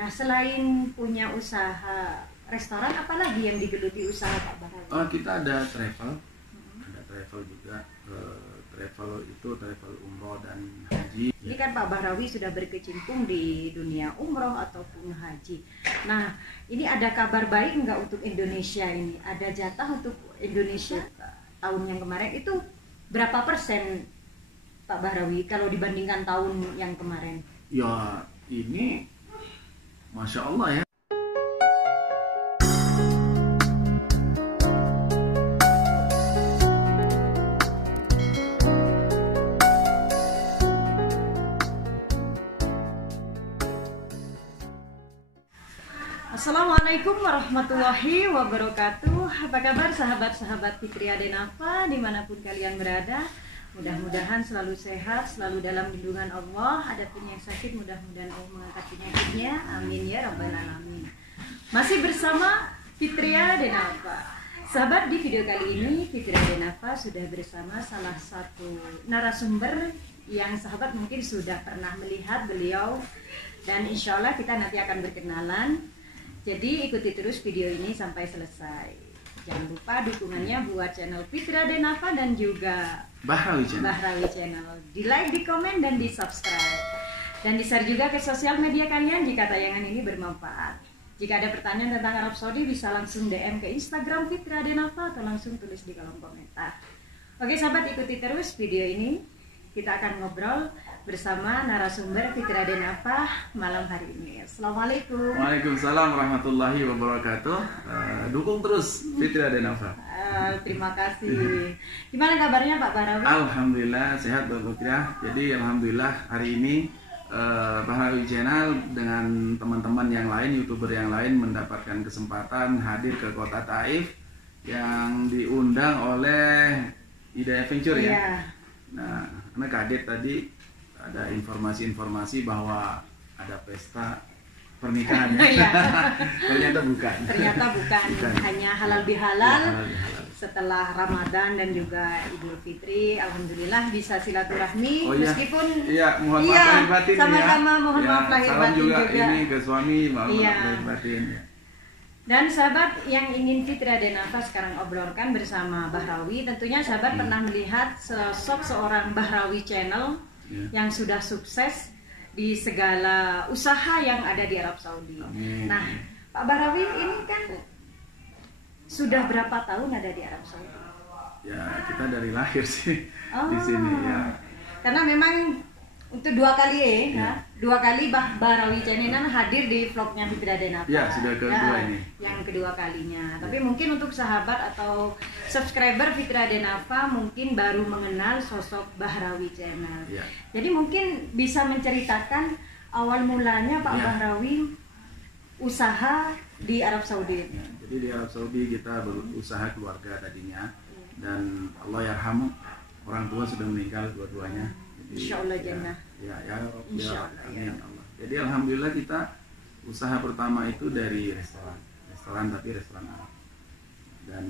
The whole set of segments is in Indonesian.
Nah, selain punya usaha restoran, apa lagi yang digeluti usaha Pak Bahrawi? Oh, kita ada travel, ada travel juga. Travel itu travel umroh dan haji. Ini kan Pak Bahrawi sudah berkecimpung di dunia umroh ataupun haji. Nah, ini ada kabar baik nggak untuk Indonesia ini? Ada jatah untuk Indonesia tahun yang kemarin itu berapa persen Pak Bahrawi kalau dibandingkan tahun yang kemarin? Ya, ini Masya Allah ya. Assalamualaikum warahmatullahi wabarakatuh. Apa kabar sahabat-sahabat Fitriya Denafa dimanapun kalian berada? Mudah-mudahan selalu sehat, selalu dalam lindungan Allah. Adapun yang sakit mudah-mudahan Allah mengangkat penyakitnya. Amin ya rabbal alamin. Masih bersama Fitriya Denafa. Sahabat, di video kali ini Fitriya Denafa sudah bersama salah satu narasumber yang sahabat mungkin sudah pernah melihat beliau, dan insya Allah kita nanti akan berkenalan. Jadi ikuti terus video ini sampai selesai. Jangan lupa dukungannya buat channel Fitriya Denafa dan juga Bahrawi Channel. Di like, di komen, dan di subscribe. Dan di share juga ke sosial media kalian jika tayangan ini bermanfaat. Jika ada pertanyaan tentang Arab Saudi bisa langsung DM ke Instagram Fitriya Denafa atau langsung tulis di kolom komentar. Oke sahabat, ikuti terus video ini. Kita akan ngobrol bersama narasumber Fitriya Denafa malam hari ini. Assalamualaikum. Waalaikumsalam warahmatullahi wabarakatuh. Dukung terus Fitriya Denafa. Terima kasih. Gimana kabarnya Pak Bahrawi? Alhamdulillah sehat Mbak Fitriya. Jadi alhamdulillah hari ini Bahrawi Channel dengan teman-teman yang lain, YouTuber yang lain mendapatkan kesempatan hadir ke kota Taif yang diundang oleh Hidayah Venture ya. Iya. Nah, karena kaget tadi ada informasi-informasi bahwa ada pesta pernikahan ya. Ternyata bukan. Hanya halal bihalal. Setelah Ramadan dan juga Idul Fitri, alhamdulillah bisa silaturahmi. Meskipun mohon maaf lahir batin sama-sama mohon maaf lahir batin juga. Ini ke suami mohon maaf lahir batin ya. Dan sahabat yang ingin Fitriya Denafa sekarang obrolkan bersama Bahrawi, tentunya sahabat pernah melihat sosok seorang Bahrawi Channel yang sudah sukses di segala usaha yang ada di Arab Saudi. Amin. Nah, Pak Bahrawi ini kan sudah berapa tahun ada di Arab Saudi? Ya, kita dari lahir sih di sini ya. Karena memang untuk dua kali dua kali Bahrawi Channel hadir di vlognya Fitriya Denafa. Ya, sudah kedua ini. Yang kedua kalinya. Tapi mungkin untuk sahabat atau subscriber Fitriya Denafa mungkin baru mengenal sosok Bahrawi Channel. Ya. Jadi mungkin bisa menceritakan awal mulanya Pak Bahrawi usaha di Arab Saudi. Ya, jadi di Arab Saudi kita berusaha keluarga tadinya, dan Allah yarhamu, orang tua sudah meninggal dua-duanya. Insya Allah jannah. Ya, Insya Allah, amin Allah. Jadi alhamdulillah kita usaha pertama itu dari restoran tapi restoran Arab, dan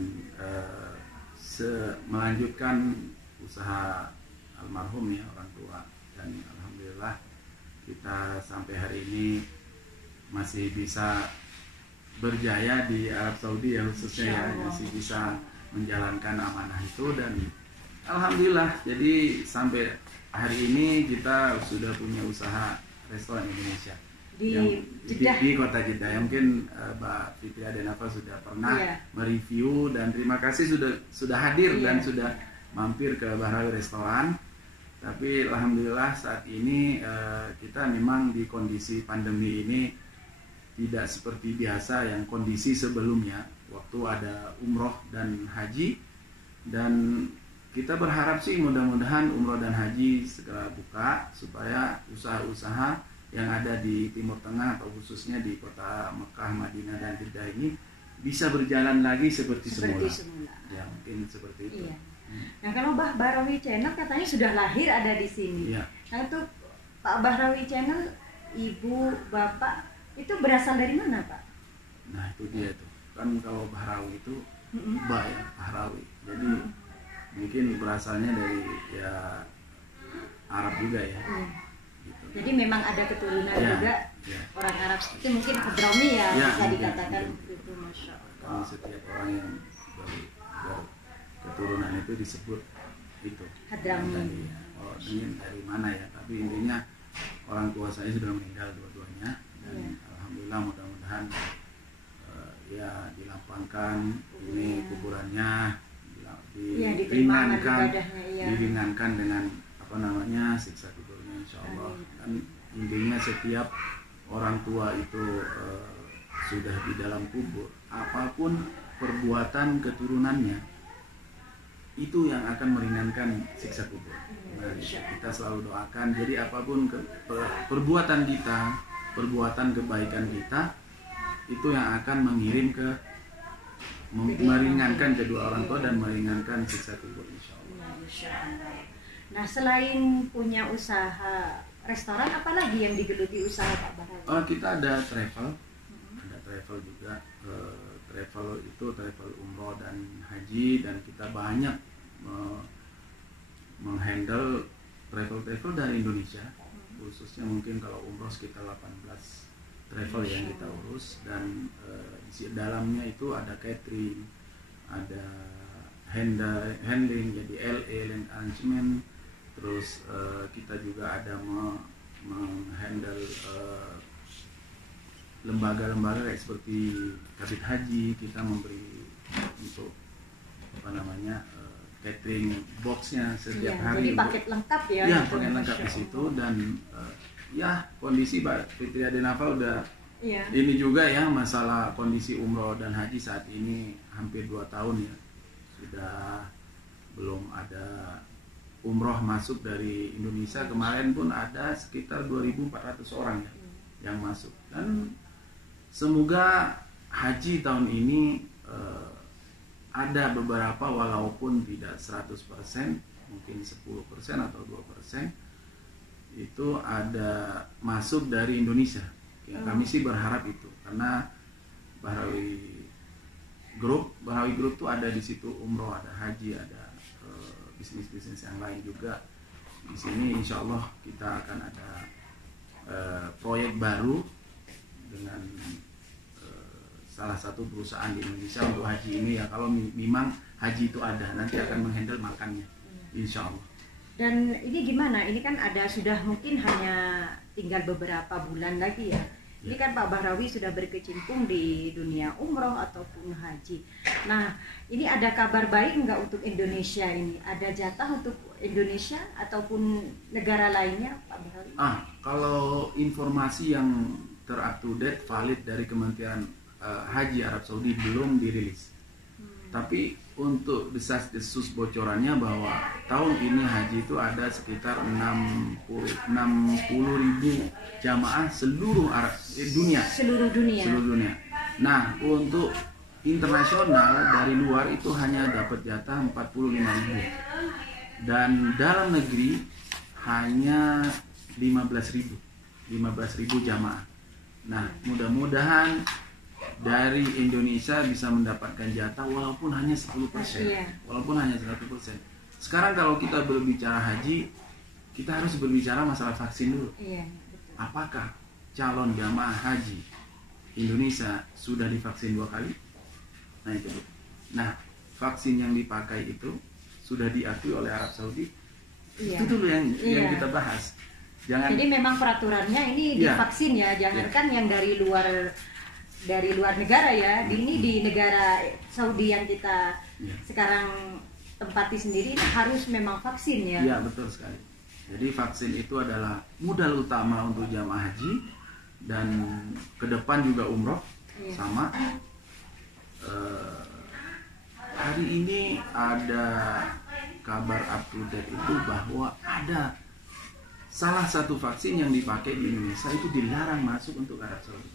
melanjutkan usaha almarhum ya orang tua, dan alhamdulillah kita sampai hari ini masih bisa berjaya di Arab Saudi ya, khususnya ya, masih bisa menjalankan amanah itu, dan alhamdulillah jadi sampai hari ini kita sudah punya usaha restoran Indonesia di Jeddah, di kota Jeddah. Ya, mungkin Mbak Fitriya Denafa sudah pernah mereview, dan terima kasih sudah hadir dan sudah mampir ke Bahrawi Restoran. Tapi alhamdulillah saat ini kita memang di kondisi pandemi ini tidak seperti biasa yang kondisi sebelumnya waktu ada umroh dan haji, dan kita berharap sih mudah-mudahan umroh dan haji segera buka supaya usaha-usaha yang ada di Timur Tengah atau khususnya di kota Mekah, Madinah, dan Jeddah ini bisa berjalan lagi seperti semula. Ya, mungkin seperti itu. Iya. Nah, kalau Bahrawi Channel katanya sudah lahir ada di sini. Iya. Nah, untuk Pak Bahrawi Channel, ibu, bapak itu berasal dari mana, Pak? Nah, itu dia tuh. Kan kalau Bahrawi itu Mbak ya, Bahrawi. Jadi mungkin berasalnya dari ya Arab juga ya. Gitu. Jadi memang ada keturunan juga orang Arab seperti mungkin Hadrami ya, bisa dikatakan begitu, Masya Allah. Karena setiap orang yang keturunan itu disebut itu Hadrami. Oh, ini dari mana ya? Tapi intinya orang tua saya sudah meninggal dua-duanya dan alhamdulillah mudah-mudahan ya dilapangkan ini kuburannya, diringankan dengan apa namanya siksa kuburnya insyaallah. Dan intinya setiap orang tua itu sudah di dalam kubur, apapun perbuatan keturunannya itu yang akan meringankan siksa kubur. Nah, kita selalu doakan. Jadi apapun perbuatan kita, perbuatan kebaikan kita, itu yang akan mengirim ke meringankan kedua orang tua dan meringankan siksa kubur insyaallah. Nah, selain punya usaha restoran, apa lagi yang digeluti usaha Pak Bahrawi? Kita ada travel juga. Travel itu travel umroh dan haji, dan kita banyak menghandle travel dari Indonesia, khususnya mungkin kalau umroh sekitar 18 travel yang kita urus, dan di dalamnya itu ada catering, ada handling, jadi LA land arrangement, terus kita juga ada menghandle lembaga-lembaga kayak seperti Kabid Haji, kita memberi untuk apa namanya catering boxnya setiap hari. Jadi paket lengkap ya? Iya, paket lengkap di situ. Dan ya kondisi Mbak Fitri Adenafa udah ini juga ya, masalah kondisi umroh dan haji saat ini hampir 2 tahun ya sudah belum ada umroh masuk dari Indonesia. Kemarin pun ada sekitar 2.400 orang ya yang masuk, dan semoga haji tahun ini ada beberapa walaupun tidak 100%, mungkin 10% atau 2% itu ada masuk dari Indonesia. Ya, kami sih berharap itu, karena Bahrawi Group itu ada di situ umroh, ada haji, ada bisnis-bisnis yang lain juga. Di sini insya Allah kita akan ada proyek baru dengan salah satu perusahaan di Indonesia untuk haji ini ya. Kalau memang haji itu ada, nanti akan menghandle makannya insya Allah. Dan ini gimana? Ini kan sudah mungkin hanya tinggal beberapa bulan lagi ya. Ini kan Pak Bahrawi sudah berkecimpung di dunia umroh ataupun haji. Nah, ini ada kabar baik nggak untuk Indonesia ini? Ada jatah untuk Indonesia ataupun negara lainnya, Pak Bahrawi? Kalau informasi yang ter-up-to-date valid dari Kementerian Haji Arab Saudi belum dirilis. Tapi untuk desas-desus bocorannya bahwa tahun ini haji itu ada sekitar 60.000 jamaah seluruh dunia. Seluruh dunia. Nah, untuk internasional dari luar itu hanya dapat jatah 45.000. Dan dalam negeri hanya 15.000 jamaah. Nah, mudah-mudahan dari Indonesia bisa mendapatkan jatah walaupun hanya 10%. Walaupun hanya 100%. Sekarang kalau kita berbicara haji, kita harus berbicara masalah vaksin dulu. Apakah calon jamaah haji Indonesia sudah divaksin 2 kali? Nah itu. Nah, vaksin yang dipakai itu sudah diakui oleh Arab Saudi. Itu dulu yang kita bahas. Jadi memang peraturannya ini divaksin ya, jangankan yang dari luar negara ya. Ini di negara Saudi yang kita sekarang tempati sendiri ini harus memang vaksin ya. Iya, betul sekali. Jadi vaksin itu adalah modal utama untuk jamaah haji, dan ke depan juga umroh sama. Hari ini ada kabar up to date itu bahwa ada salah satu vaksin yang dipakai di Indonesia itu dilarang masuk untuk Arab Saudi.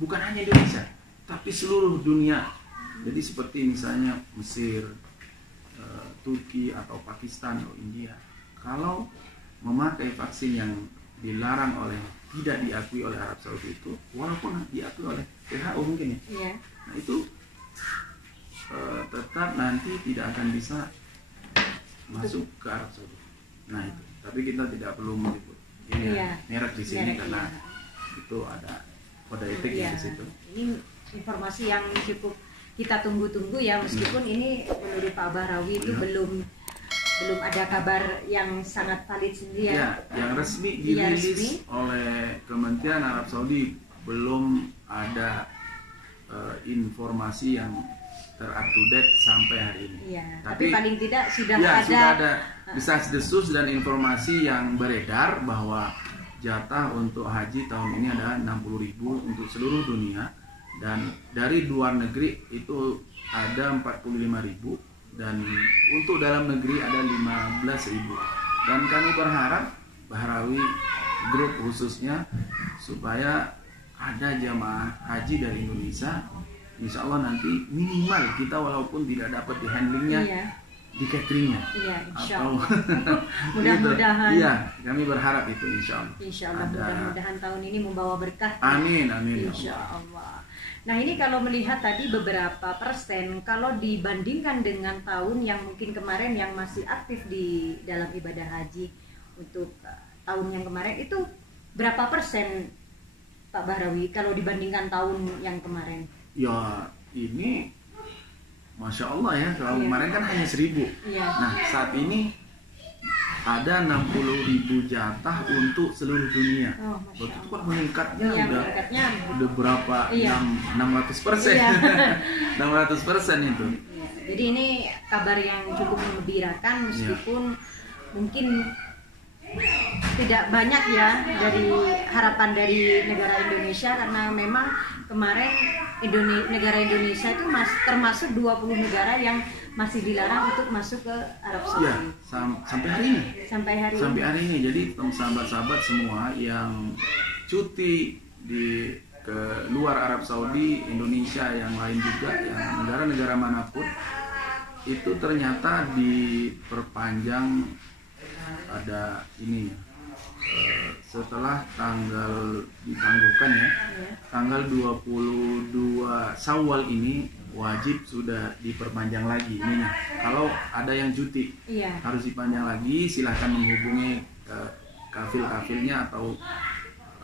Bukan hanya Indonesia, tapi seluruh dunia. Jadi seperti misalnya Mesir, Turki atau Pakistan atau India, kalau memakai vaksin yang dilarang tidak diakui oleh Arab Saudi itu, walaupun diakui oleh WHO mungkin ya. Nah itu tetap nanti tidak akan bisa masuk ke Arab Saudi. Nah itu. Tapi kita tidak perlu menyebut. ini merek di sini karena itu ada kode etik di situ. Ini informasi yang cukup kita tunggu-tunggu ya, meskipun ini menurut Pak Bahrawi itu belum ada kabar yang sangat valid sendiri ya. Yang resmi dirilis oleh Kementerian Arab Saudi, belum ada informasi yang ter-up to date sampai hari ini. Iya, tapi paling tidak sudah ada desas-desus dan informasi yang beredar bahwa jatah untuk haji tahun ini ada 60.000 untuk seluruh dunia, dan dari luar negeri itu ada 45.000, dan untuk dalam negeri ada 15.000. Dan kami berharap Bahrawi Group khususnya supaya ada jamaah haji dari Indonesia, insya Allah nanti minimal kita walaupun tidak dapat di handlingnya, di cateringnya, insya Allah. Mudah-mudahan. Iya, kami berharap itu insya Allah. Insya Allah, mudah-mudahan tahun ini membawa berkah. Amin, amin. Insya Allah. Nah, ini kalau melihat tadi beberapa persen, kalau dibandingkan dengan tahun yang mungkin kemarin yang masih aktif di dalam ibadah haji, untuk tahun yang kemarin itu berapa persen Pak Bahrawi kalau dibandingkan tahun yang kemarin? Ya, ini Masya Allah ya, kalau kemarin kan hanya 1.000. Nah, saat ini ada 60.000 jatah untuk seluruh dunia. Itu kan meningkatnya udah berapa? 600%. 600% itu. Jadi ini kabar yang cukup menggembirakan, meskipun mungkin tidak banyak ya dari harapan dari negara Indonesia, karena memang kemarin negara Indonesia itu termasuk 20 negara yang masih dilarang untuk masuk ke Arab Saudi. Ya, sampai hari ini. Sampai hari ini. Jadi sahabat-sahabat semua yang cuti ke luar Arab Saudi, Indonesia, yang lain juga, yang negara-negara manapun, itu ternyata diperpanjang ada ini ya. Setelah tanggal ditangguhkan ya, tanggal 22 Syawal ini wajib sudah diperpanjang lagi ininya. Kalau ada yang cuti harus dipanjang lagi, silahkan menghubungi kafil-kafilnya atau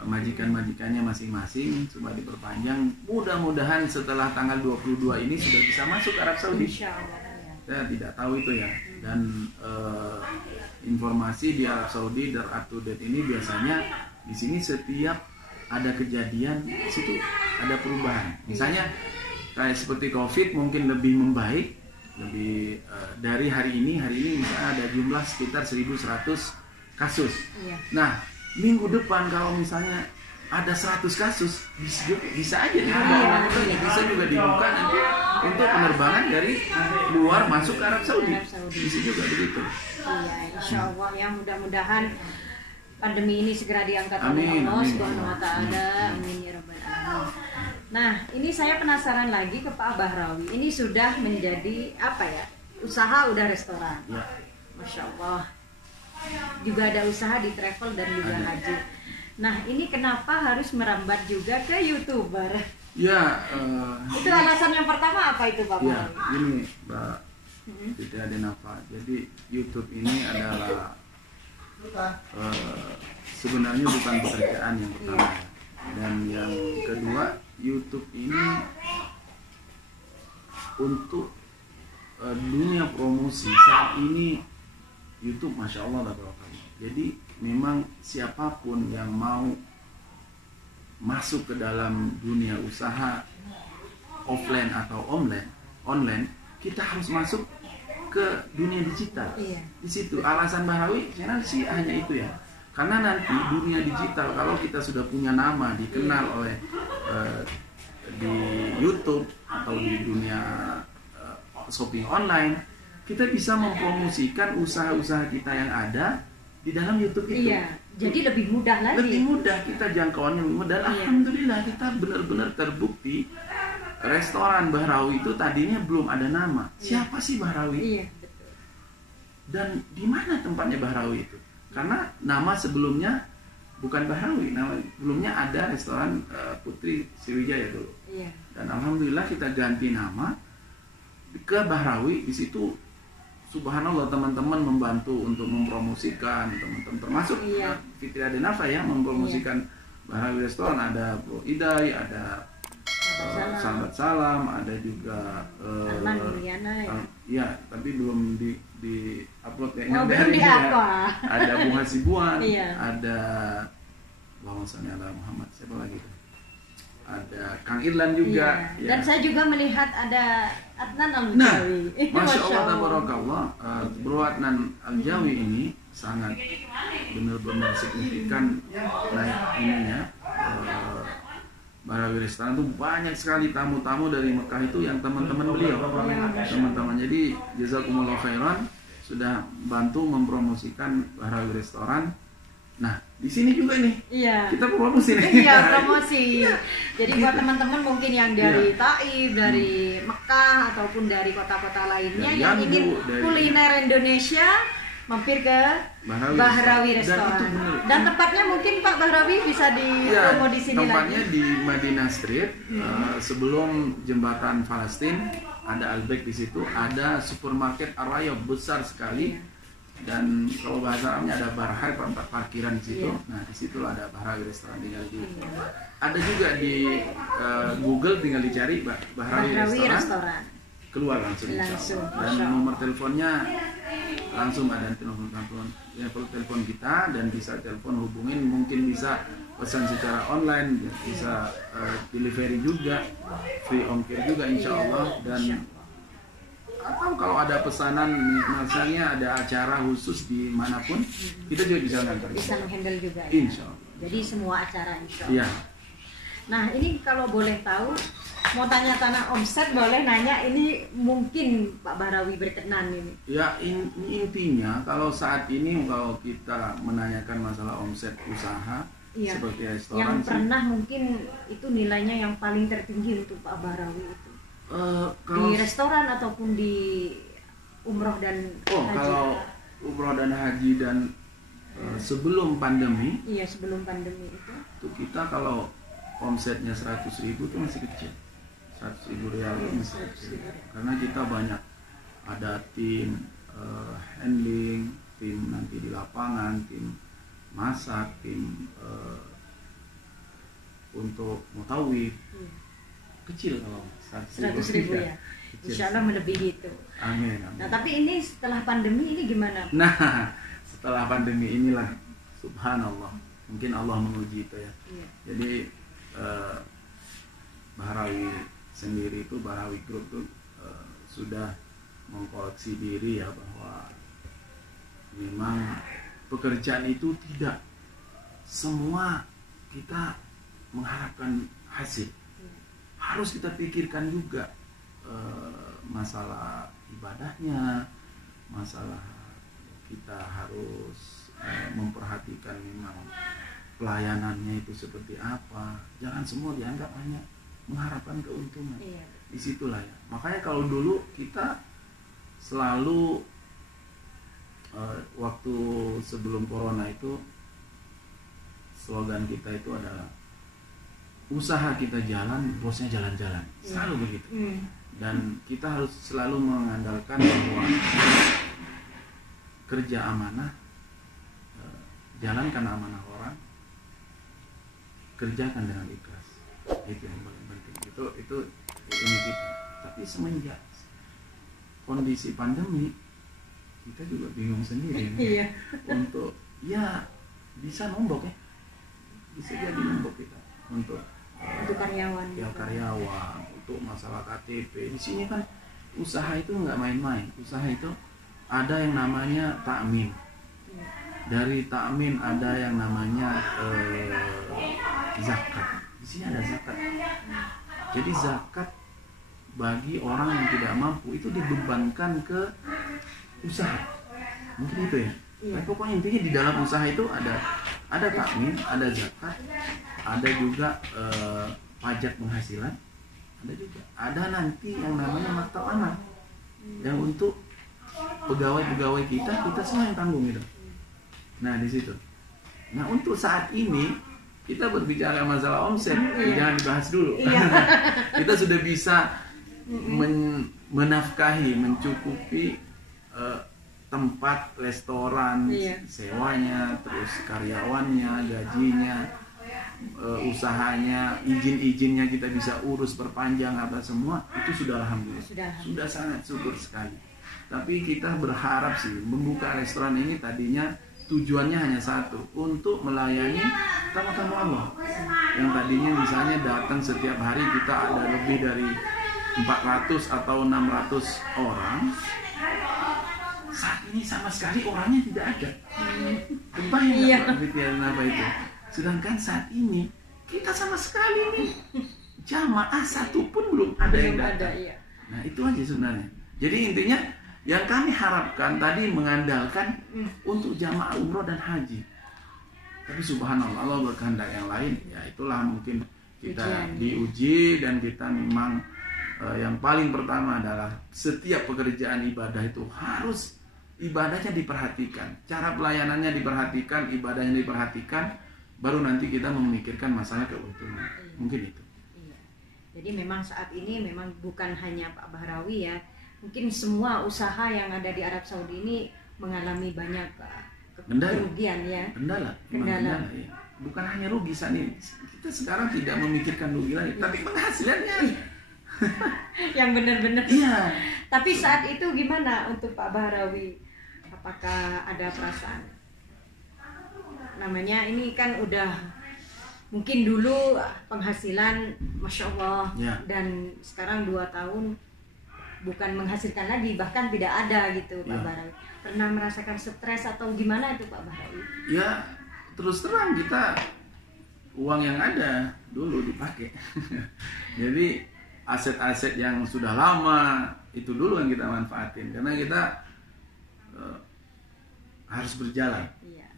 majikan-majikannya masing-masing supaya diperpanjang. Mudah-mudahan setelah tanggal 22 ini sudah bisa masuk Arab Saudi. Saya tidak tahu itu ya. Dan informasi di Arab Saudi up to date ini biasanya di sini setiap ada kejadian di situ ada perubahan. Misalnya kayak seperti COVID mungkin lebih membaik, lebih dari hari ini misalnya ada jumlah sekitar 1.100 kasus. Nah, minggu depan kalau misalnya ada 100 kasus, bisa aja bisa juga dibuka nanti untuk penerbangan dari luar masuk ke Arab Saudi. Bisa juga begitu. Iya, insya Allah ya, mudah-mudahan pandemi ini segera diangkat oleh Allah Subhanahu wa Ta'ala. Amin ya Rabbal Alamin. Nah, ini saya penasaran lagi ke Pak Bahrawi. Ini sudah menjadi apa ya? Usaha udah restoran. Masya Allah. Juga ada usaha di travel dan juga haji. Nah, ini kenapa harus merambat juga ke YouTuber? Ya, itu alasan yang pertama apa itu Pak Bahrawi? Ya, ini Mbak Fitri Adenafa. Jadi YouTube ini adalah sebenarnya bukan pekerjaan yang pertama. Dan yang kedua, YouTube ini untuk dunia promosi saat ini YouTube Masya Allah jadi memang siapapun yang mau masuk ke dalam dunia usaha offline atau online, kita harus masuk ke dunia digital. Di situ alasan Bahrawi channel sih hanya itu ya, karena nanti dunia digital kalau kita sudah punya nama dikenal oleh di YouTube atau di dunia shopping online, kita bisa mempromosikan usaha-usaha kita yang ada di dalam YouTube itu. Jadi lebih mudah lagi. Lebih mudah, kita jangkauannya lebih mudah. Alhamdulillah kita benar-benar terbukti restoran Bahrawi itu tadinya belum ada nama. Siapa sih Bahrawi? Betul. Dan di mana tempatnya Bahrawi itu? Karena nama sebelumnya bukan Bahrawi, nama sebelumnya ada restoran Putri Sriwijaya dulu. Dan alhamdulillah kita ganti nama ke Bahrawi. Di situ subhanallah teman-teman membantu untuk mempromosikan teman-teman, termasuk Fitri Adenafa ya, mempromosikan Bahrawi Restoran. Ada Bro Idai, ada Sahabat Salam, ada juga ya, tapi belum di upload kayaknya. Ada Bung Hasibuan, ada Allahumma Muhammad, siapa lagi tuh? Ada Kang Irlan juga. Dan saya juga melihat ada Adnan Al-Jawi. Masya Allah, tabarakallah. Bro Adnan Al-Jawi ini sangat benar-benar signifikan naik ininya. Bahrawi Restoran itu banyak sekali tamu-tamu dari Mekah itu yang teman-teman beliau, teman-teman. Jadi jazakumullah khairan sudah bantu mempromosikan Bahrawi Restoran. Nah, di sini juga nih, kita promosi nih. Promosi. Jadi buat teman-teman mungkin yang dari Taif, dari Mekah ataupun dari kota-kota lainnya yang ingin kuliner Indonesia, mampir ke Bahrawi Restoran. Dan tempatnya mungkin Pak Bahrawi bisa promo di sini tempatnya lagi. Di Madinah Street, sebelum jembatan Palestina, ada Albek di situ, ada supermarket Araya besar sekali. Dan kalau bahasa Arabnya ada Barhai, tempat parkiran di situ. Nah, di situ ada Bahrawi Restoran, tinggal di. Ada juga di Google, tinggal dicari Bahrawi Restoran. Keluar langsung. Dan nomor teleponnya langsung ada telepon kita, dan bisa telepon hubungin, mungkin bisa pesan secara online, bisa delivery juga, free ongkir juga insya Allah. Dan atau kalau ada pesanan, misalnya ada acara khusus di manapun, kita juga bisa ngantar. Bisa menghandle juga. Insya Allah. Jadi semua acara insya Allah. Iya. Nah, ini kalau boleh tahu, mau tanya tanah omset, boleh nanya, ini mungkin Pak Bahrawi berkenan ini. Ya, intinya kalau saat ini kalau kita menanyakan masalah omset usaha seperti restoran, yang pernah mungkin itu nilainya yang paling tertinggi untuk Pak Bahrawi itu. Di restoran ataupun di umroh dan haji. Kalau umroh dan haji dan sebelum pandemi. Iya, sebelum pandemi itu kita kalau omsetnya 100.000 itu masih kecil. 100.000 rial masih kecil. Karena kita banyak ada tim handling, tim nanti di lapangan, tim masak, tim untuk mutawif. Kecil kalau 100.000 ya. Insya Allah melebihi itu. Amin. Nah, tapi ini setelah pandemi ini gimana? Nah, setelah pandemi inilah subhanallah, mungkin Allah menguji itu ya. Jadi Bahrawi sendiri itu, Bahrawi Group itu sudah mengkoleksi diri ya, bahwa memang pekerjaan itu tidak semua kita mengharapkan hasil. Harus kita pikirkan juga masalah ibadahnya, masalah kita harus memperhatikan memang pelayanannya itu seperti apa. Jangan semua dianggap hanya mengharapkan keuntungan. Disitulah ya. Makanya kalau dulu kita selalu waktu sebelum corona itu slogan kita itu adalah usaha kita jalan, bosnya jalan-jalan. Selalu begitu. Dan kita harus selalu mengandalkan bahwa kerja amanah, jalankan amanah orang, kerjakan dengan ikhlas. Itu yang paling penting. Itu ini kita. Tapi semenjak kondisi pandemi, kita juga bingung sendiri untuk bisa nombok ya, bisa jadi nombok kita untuk karyawan, untuk masalah KTP. Di sini kan usaha itu nggak main-main. Usaha itu ada yang namanya takmin. Dari takmin ada yang namanya zakat. Di sini ada zakat. Jadi zakat bagi orang yang tidak mampu itu dibebankan ke usaha. Mungkin itu ya. Nah, pokoknya intinya di dalam usaha itu ada takmin, ada zakat, ada juga pajak penghasilan, ada nanti yang namanya maktab amal, yang untuk pegawai-pegawai kita semua yang tanggung itu. Nah di situ. Nah untuk saat ini kita berbicara masalah omset, jangan dibahas dulu. Kita sudah bisa menafkahi, mencukupi tempat restoran, sewanya, terus karyawannya, gajinya, usahanya, izin-izinnya kita bisa urus perpanjang apa semua, itu sudah alhamdulillah. Sudah sangat syukur sekali. Tapi kita berharap sih membuka restoran ini tadinya tujuannya hanya satu, untuk melayani tamu-tamu Allah. Yang tadinya misalnya datang setiap hari kita ada lebih dari 400 atau 600 orang. Saat ini sama sekali orangnya tidak ada. Kebayang pikiran apa itu? Sedangkan saat ini kita sama sekali nih jamaah satu pun belum ada yang datang. Nah itu aja sebenarnya. Jadi intinya yang kami harapkan tadi mengandalkan untuk jamaah umroh dan haji. Tapi subhanallah Allah berkehendak yang lain. Ya itulah mungkin kita diuji dan kita memang yang paling pertama adalah setiap pekerjaan ibadah itu harus ibadahnya diperhatikan, cara pelayanannya diperhatikan, ibadahnya diperhatikan, baru nanti kita memikirkan masalah keuntungan. Mungkin itu. Iya. Jadi memang saat ini memang bukan hanya Pak Bahrawi ya, mungkin semua usaha yang ada di Arab Saudi ini mengalami banyak kerugian ya. Kendala. Ya. Bukan hanya rugi saat ini. Kita sekarang tidak memikirkan rugi lagi, tapi penghasilannya yang benar-benar. Iya. Tapi saat itu gimana untuk Pak Bahrawi? Apakah ada perasaan? Namanya ini kan udah mungkin dulu penghasilan Masya Allah dan sekarang 2 tahun bukan menghasilkan lagi, bahkan tidak ada gitu Pak Bahrawi. Pernah merasakan stres atau gimana itu Pak Bahrawi? Ya terus terang kita uang yang ada dulu dipakai. Jadi aset-aset yang sudah lama itu dulu yang kita manfaatin, karena kita harus berjalan.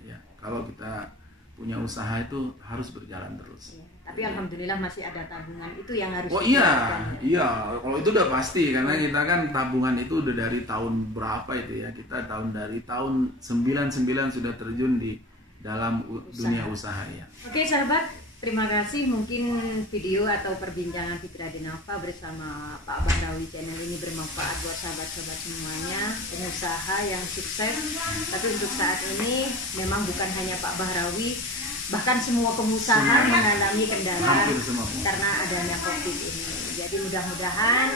Ya, kalau kita punya usaha itu harus berjalan terus. Tapi alhamdulillah masih ada tabungan, itu yang harus. Oh iya, kalau itu udah pasti, karena kita kan tabungan itu udah dari tahun berapa itu ya, kita dari tahun 99 sudah terjun di dalam dunia usaha ya. Oke sahabat, terima kasih. Mungkin video atau perbincangan Fitri Adenafa bersama Pak Bahrawi channel ini bermanfaat buat sahabat-sahabat semuanya, pengusaha yang sukses. Tapi untuk saat ini memang bukan hanya Pak Bahrawi, bahkan semua pengusaha mengalami kendala karena adanya COVID ini. Jadi mudah-mudahan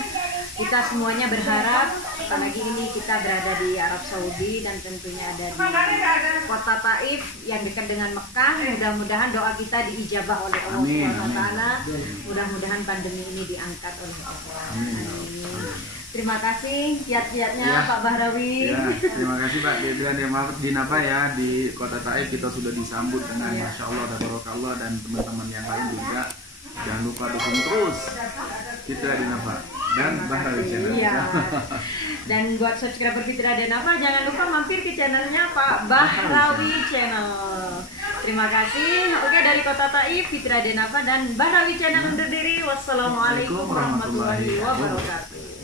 kita semuanya berharap, apalagi ini kita berada di Arab Saudi dan tentunya ada di kota Taif yang dekat dengan Mekah. Mudah-mudahan doa kita diijabah oleh Allah SWT. Mudah-mudahan pandemi ini diangkat oleh Allah. Amin. Terima kasih kiat-kiatnya Pak Bahrawi. Terima kasih Pak Dinapa ya, di kota Taif kita sudah disambut dengan Masya Allah dan Barakallah, dan teman-teman yang lain juga. Jangan lupa dukung terus Fitri Adenafa dan Bahrawi channel. Dan buat subscriber Fitri Adenafa jangan lupa mampir ke channelnya Pak Bahrawi channel. Terima kasih. Oke, dari kota Taif, Fitri Adenafa dan Bahrawi channel undur diri. Wassalamualaikum warahmatullahi wabarakatuh.